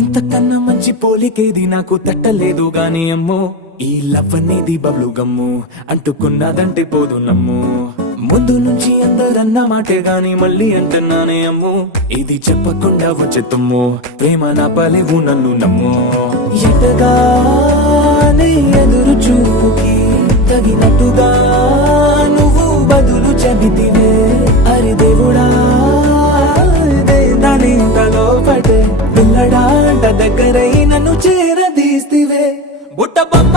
ఇంతకన్నా మంచి పోలికేది నాకు తట్టలేదు గాని అమ్మో, ఈ లవ్ అనేది బబ్లు గమ్ము అంటుకున్నదంటే పోదు నమ్ము. ముందు నుంచి అందరన్న మాటే గాని మళ్ళీ అంటున్నానే అమ్ము, ఇది చెప్పకుండా వచ్చే తుమ్ము, ప్రేమ నా పలేవు నన్ను నమ్ము. ఎటగానే ఎదురు చూపుకి తగినట్టుగా నువ్వు బదులు చెబితివే. అరి దేవుడా దాని తలో పడే పిల్లడాంట దగ్గరై నన్ను చేరదీస్తివే. బుట్ట బొమ్మ